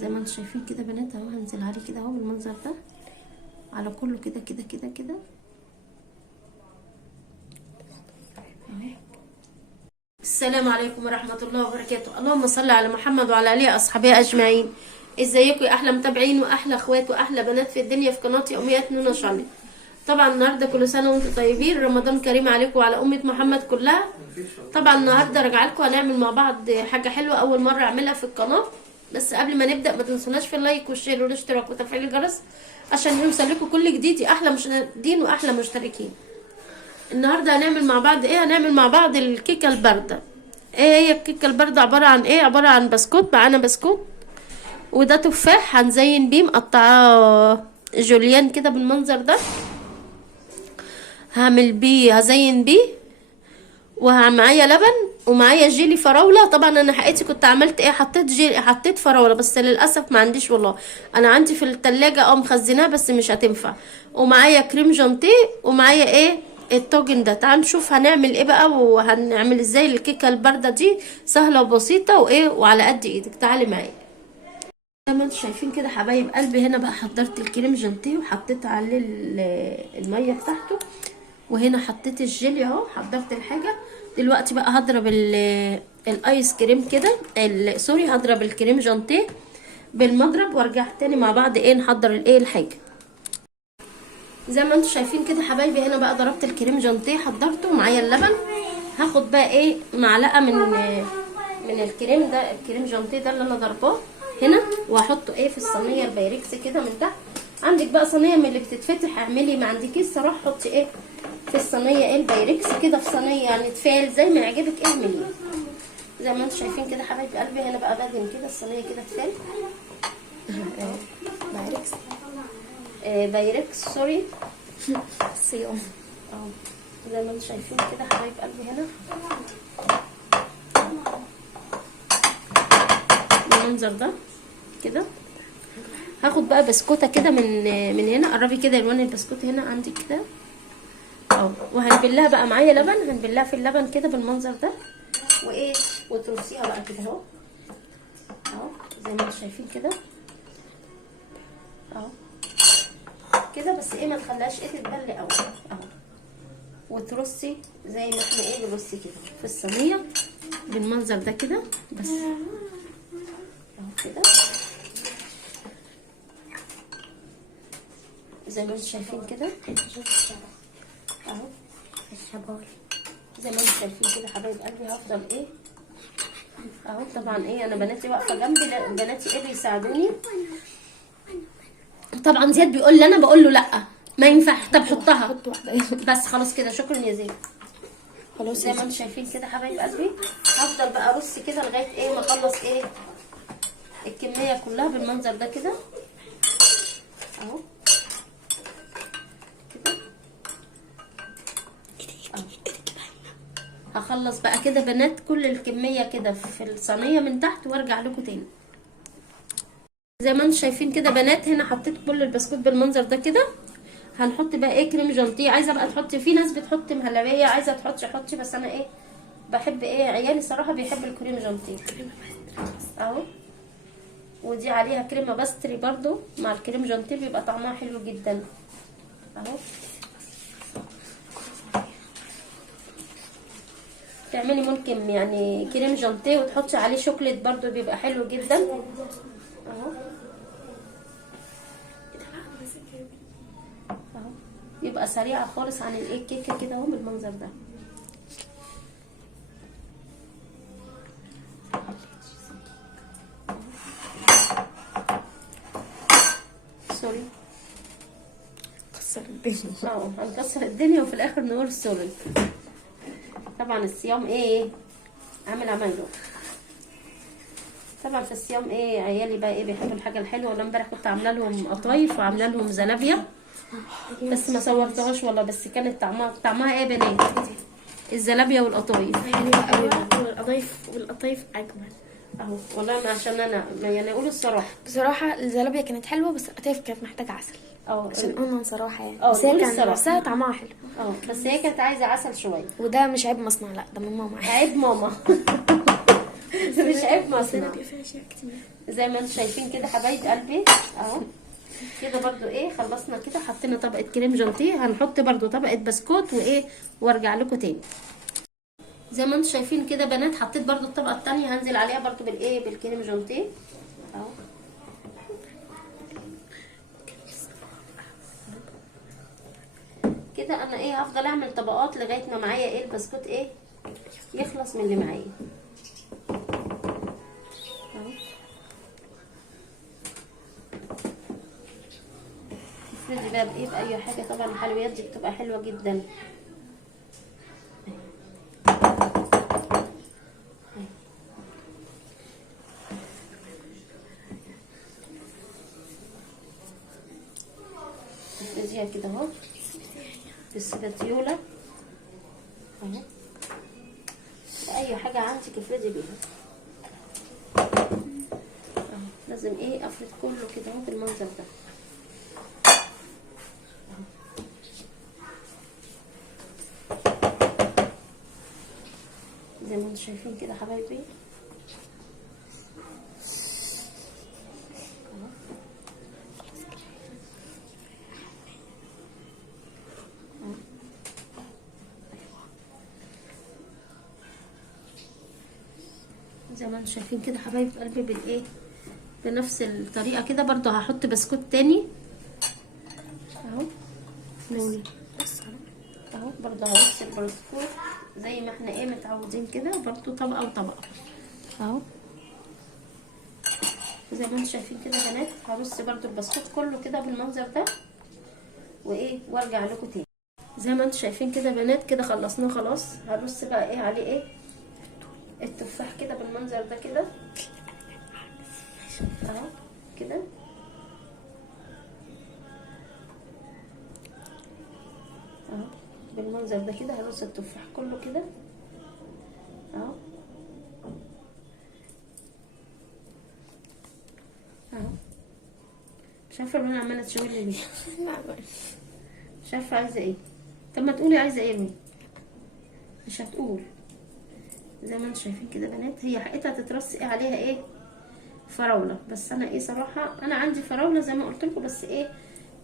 زي ما انتم شايفين كده بنات اهو. هنزل عليه كده اهو بالمنظر ده على كله كده كده كده كده. السلام عليكم ورحمة الله وبركاته. اللهم صل على محمد وعلى آله وأصحابه أجمعين. ازيكم يا أحلى متابعين وأحلى أخوات وأحلى بنات في الدنيا في قناتي أميات نونا شانل. طبعا النهارده كل سنة وانتم طيبين، رمضان كريم عليكم وعلى أمة محمد كلها. طبعا النهارده راجعه لكم هنعمل مع بعض حاجة حلوة أول مرة أعملها في القناة. بس قبل ما نبدأ ما تنسوناش في اللايك والشير والاشتراك وتفعيل الجرس عشان يوصل لكم كل جديد يا أحلى مشاهدين وأحلى مشتركين. النهارده هنعمل مع بعض ايه؟ هنعمل مع بعض الكيكه البارده. ايه هي الكيكه البارده؟ عباره عن ايه؟ عباره عن بسكوت. معانا بسكوت وده تفاح هنزين بيه، مقطعاه جوليان كده بالمنظر ده. هزين بيه. ومعايا لبن ومعايا جيلي فراوله. طبعا انا حقيقتي كنت عملت ايه، حطيت فراوله بس للاسف ما عنديش والله. انا عندي في التلاجة مخزناها بس مش هتنفع. ومعايا كريم جانتيه ومعايا ايه الطاجن ده. تعالوا نشوف هنعمل ايه بقى وهنعمل ازاي الكيكه البارده دي. سهله وبسيطه وايه وعلى قد ايدك. تعالي معايا. زي ما انتم شايفين كده حبايب قلبي، هنا بقى حضرت الكريم جانتيه وحطيت عليه الميه بتاعته. وهنا حطيت الجيلي اهو. حضرت الحاجه. دلوقتي بقى هضرب الايس كريم كده، سوري، هضرب الكريم جانتيه بالمضرب وارجع تاني مع بعض ايه نحضر الايه الحاجه. زي ما انتم شايفين كده حبايبي، هنا بقى ضربت الكريم جانتيه حضرته معايا اللبن. هاخد بقى ايه معلقه من الكريم ده، الكريم جانتيه ده اللي انا ضرباه هنا، وهحطه ايه في الصينيه البايركس كده من تحت. عندك بقى صينيه من اللي بتتفتح اعملي، ما عندكيش صراحه حطي ايه في الصينيه ايه البايركس كده، في صينيه يعني تفال زي ما يعجبك اعملي. زي ما انتم شايفين كده حبايب قلبي، هنا بقى بدهن كده الصينيه كده تفال بايركس بايركس سوري صيام زي ما انتم شايفين كده حبايب قلبي هنا بالمنظر ده كده. هاخد بقى بسكوته كده من هنا. قربي كده الوان البسكوت هنا عندك كده اهو، وهنبلها بقى معايا لبن. هنبلها في اللبن كده بالمنظر ده وايه وترصيها بقى كده اهو زي ما انتم شايفين كده اهو كده. بس ايه ما تخليهاش ايه تتبل قوي اهو، وترصي زي ما احنا ايه بنرصي كده في الصينيه بالمنظر ده كده بس اهو كده زي ما انتم شايفين كده اهو الشبار. زي ما انتم شايفين كده حبايب قلبي هفضل ايه اهو. طبعا ايه انا بناتي واقفه جنبي، بناتي ايه بيساعدوني. طبعا زياد بيقول لي، انا بقول له لا ما ينفع. طب حطها بس خلاص كده. شكرا يا زياد. خلاص زي ما انتم شايفين كده حبايب قلبي هفضل بقى ارص كده لغايه ايه ما اخلص ايه الكميه كلها بالمنظر ده كده اهو كده اهو. هخلص بقى كده بنات كل الكميه كده في الصينيه من تحت وارجع لكم تاني. زي ما انتم شايفين كده بنات، هنا حطيت كل البسكوت بالمنظر ده كده. هنحط بقى ايه كريم جانتيه. عايزه بقى تحطي، في ناس بتحط مهلبيه، عايزه حطي بس انا ايه بحب ايه عيالي الصراحه بيحب الكريم جانتيه اهو. ودي عليها كريمه باستري برضو مع الكريم جانتيه بيبقى طعمها حلو جدا اهو. تعملي ممكن يعني كريم جانتيه وتحطي عليه شوكليت برضو بيبقى حلو جدا اهو. يبقى سريعه خالص عن الايه الكيكه كده اهو بالمنظر ده. سوري كسر الدنيا هنكسر الدنيا وفي الاخر نقول سوري. طبعا الصيام ايه عامل عمايله. طبعا في الصيام ايه عيالي بقى ايه بيحبوا الحاجه الحلوه. وانا امبارح كنت عامله لهم قطايف وعامله لهم زنابيا بس ما صورتهاش والله، بس كانت طعمها ايه يا بنات الزلابيه والقطايف حلوه قوي. والقطايف اجمل اهو والله. عشان انا يعني اقول الصراحه بصراحه الزلابيه كانت حلوه بس القطايف كانت محتاجه عسل عشان قلنا صراحه يعني. بس هي كانت نفسها طعمها حلو بس هي كانت عايزه عسل شويه. وده مش عيب مصنع، لا ده من ماما. عيب ماما مش عيب مصنع. زي ما انتم شايفين كده حبايب قلبي اهو. كده برضو ايه خلصنا كده، حطينا طبقه كريم جانتيه، هنحط برضو طبقه بسكوت وايه وارجع لكم تاني. زي ما انتم شايفين كده بنات، حطيت برضو الطبقه الثانيه هنزل عليها برضو بالايه بالكريم جانتيه اهو. كده انا ايه هفضل اعمل طبقات لغايه ما معايا ايه البسكوت ايه يخلص من اللي معايا اهو. افردي بقى بايه باي حاجه، طبعا الحلويات دي بتبقى حلوه جدا. افرديها كده اهو بالسباتيولا اهو، اي حاجه عندك افردي بيها اهو. لازم ايه افرد كله كده اهو بالمنظر ده اهو. زي ما انتم شايفين كده حبايبي زي ما انتم شايفين كده حبايب قلبي بالايه بنفس الطريقه كده. برضو هحط بسكوت تاني اهو نوني اهو. برضو هرص البسكوت زي ما احنا ايه متعودين كده، برضو طبقه وطبقه اهو. زي ما انتم شايفين كده بنات، هرص برضو البسكوت كله كده بالمنظر ده وايه وارجع لكم تاني. زي ما انتم شايفين كده بنات، كده خلصناه خلاص. هرص بقى ايه عليه ايه التفاح كده بالمنظر ده كده اهو كده اهو بالمنظر ده كده. هرص التفاح كله كده اهو اهو. مش عارفه انا عماله تشاور لي ليه، مش عارفه عايزه ايه. طب ما تقولي عايزه ايه مني، مش هتقول. زي ما انتم شايفين كده بنات، هي حقيقتها تترص ايه عليها ايه فراوله، بس انا ايه صراحه انا عندي فراوله زي ما قلت لكم، بس ايه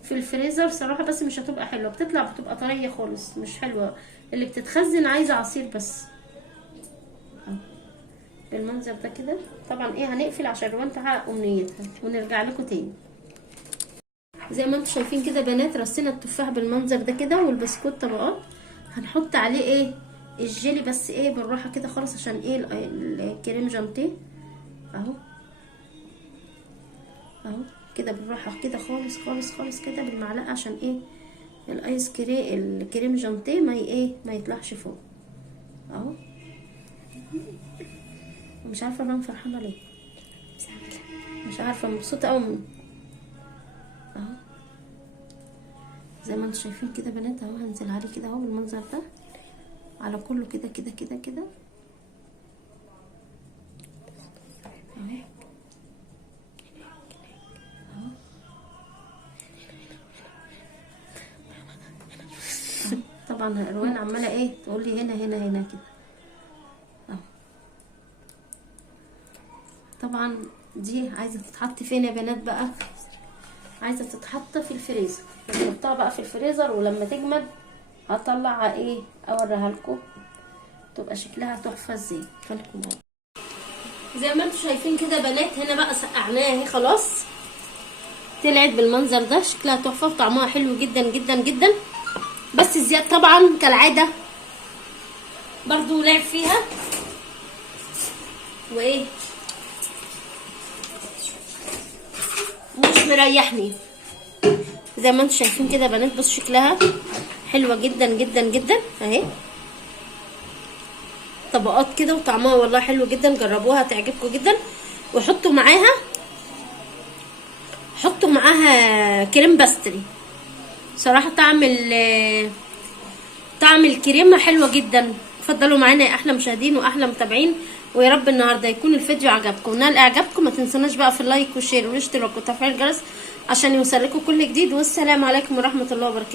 في الفريزر صراحه، بس مش هتبقى حلوه، بتبقى طريه خالص مش حلوه. اللي بتتخزن عايزه عصير بس اهو بالمنظر ده كده. طبعا ايه هنقفل عشان روان تحقق امنيتها ونرجع لكم تاني. زي ما انتم شايفين كده بنات، رصينا التفاح بالمنظر ده كده والبسكوت طبقات. هنحط عليه ايه الجيلي بس ايه بالراحه كده خالص، عشان ايه الكريم جانتيه اهو اهو كده بالراحه كده خالص خالص خالص كده بالمعلقه، عشان ايه الايس كريم الكريم جانتيه ما يطلعش فوق اهو. مش عارفه انا فرحانه ليه، مش عارفه مبسوطه قوي اهو. زي ما انتم شايفين كده بنات اهو، هنزل عليه كده اهو بالمنظر ده على كله كده كده كده كده اهو اهو. طبعا روان عماله ايه تقول لي هنا هنا هنا كده اهو. طبعا دي عايزه تتحط فين يا بنات بقى؟ عايزه تتحط في الفريزر. نحطها بقى في الفريزر، ولما تجمد هطلع ايه اوريها لكم تبقى شكلها تحفه ازاي. خليكم معايا. زي ما انتم شايفين كده بنات، هنا بقى سقعناها اهي خلاص، طلعت بالمنظر ده شكلها تحفه وطعمها حلو جدا جدا جدا. بس زياد طبعا كالعاده برضو لعب فيها وايه مش مريحني. زي ما انتم شايفين كده بنات، بصوا شكلها حلوه جدا جدا جدا اهي، طبقات كده وطعمها والله حلو جدا. جربوها هتعجبكم جدا. وحطوا معاها كريم باستري. صراحه طعم الكريمه حلوه جدا. اتفضلوا معانا يا احلى مشاهدين واحلى متابعين، ويا رب النهارده يكون الفيديو عجبكم. نال اعجابكم ما تنسوناش بقى في اللايك والشير والاشتراك وتفعيل الجرس عشان يوصلكم كل جديد. والسلام عليكم ورحمه الله وبركاته.